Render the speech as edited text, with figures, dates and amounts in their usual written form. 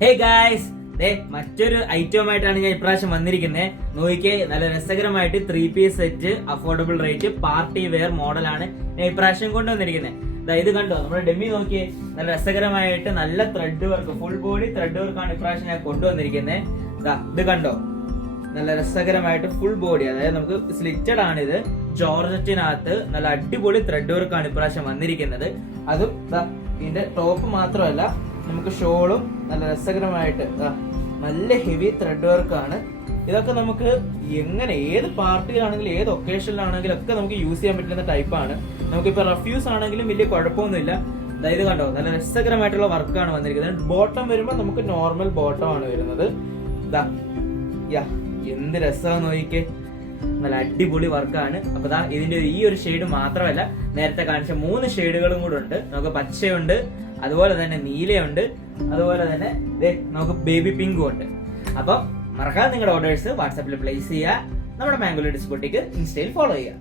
Hey guys, മറ്റൊരു ഐറ്റവുമായിട്ടാണ് ഞാൻ ഇപ്രാവശ്യം വന്നിരിക്കുന്നത്. നോക്കിക്കേ, നല്ല രസകരമായിട്ട് 3 piece set, affordable rate, party wear മോഡലാണ് ഞാൻ ഇപ്രാവശ്യം കൊണ്ടുവന്നിരിക്കുന്നത്. ഇത് കണ്ടോ, നമ്മുടെ ഡെമ്മി നോക്കിയേ, നല്ല രസകരമായിട്ട് നല്ല thread work, full body thread വർക്കാണ് ഇപ്രാവശ്യം ഞാൻ കൊണ്ടുവന്നിരിക്കുന്നത്. ഇത് കണ്ടോ, നല്ല രസകരമായിട്ട് ഫുൾ ബോഡി, അതായത് നമുക്ക് സ്ലിറ്റഡ് ആണ്. ഇത് ജോർജറ്റിനകത്ത് നല്ല അടിപൊളി ത്രെഡ് വർക്കാണ് ഇപ്രാവശ്യം വന്നിരിക്കുന്നത്. അതും ഇതിന്റെ ടോപ്പ് മാത്രമല്ല, നമുക്ക് ഷോളും നല്ല രസകരമായിട്ട് നല്ല ഹെവി ത്രെഡ് വർക്കാണ്. ഇതൊക്കെ നമുക്ക് എങ്ങനെ ഏത് പാർട്ടിയിലാണെങ്കിലും ഏത് ഒക്കേഷനിലാണെങ്കിലും ഒക്കെ നമുക്ക് യൂസ് ചെയ്യാൻ പറ്റുന്ന ടൈപ്പാണ്. നമുക്കിപ്പോ റഫ്യൂസ് ആണെങ്കിലും വലിയ കുഴപ്പമൊന്നുമില്ല. അതായത് കണ്ടോ, നല്ല രസകരമായിട്ടുള്ള വർക്കാണ് വന്നിരിക്കുന്നത്. ബോട്ടം വരുമ്പോൾ നമുക്ക് നോർമൽ ബോട്ടം ആണ് വരുന്നത്. എന്ത് രസമാണെന്ന് നോക്കിക്കേ, നല്ല അടിപൊളി വർക്കാണ്. അപ്പൊ ഇതിന്റെ ഈ ഒരു ഷെയ്ഡ് മാത്രമല്ല, നേരത്തെ കാണിച്ച 3 ഷെയ്ഡുകളും കൂടെ ഉണ്ട്. നമുക്ക് പച്ചയുണ്ട്, അതുപോലെ തന്നെ നീലയുണ്ട്, അതുപോലെ തന്നെ നമുക്ക് ബേബി പിങ്കും ഉണ്ട്. അപ്പം മറക്കാതെ നിങ്ങളുടെ ഓർഡേഴ്സ് വാട്സാപ്പിൽ പ്ലേസ് ചെയ്യുക. നമ്മുടെ മാംഗോ ലേഡീസ് ബൊട്ടിക്ക് ഇൻസ്റ്റയിൽ ഫോളോ ചെയ്യുക.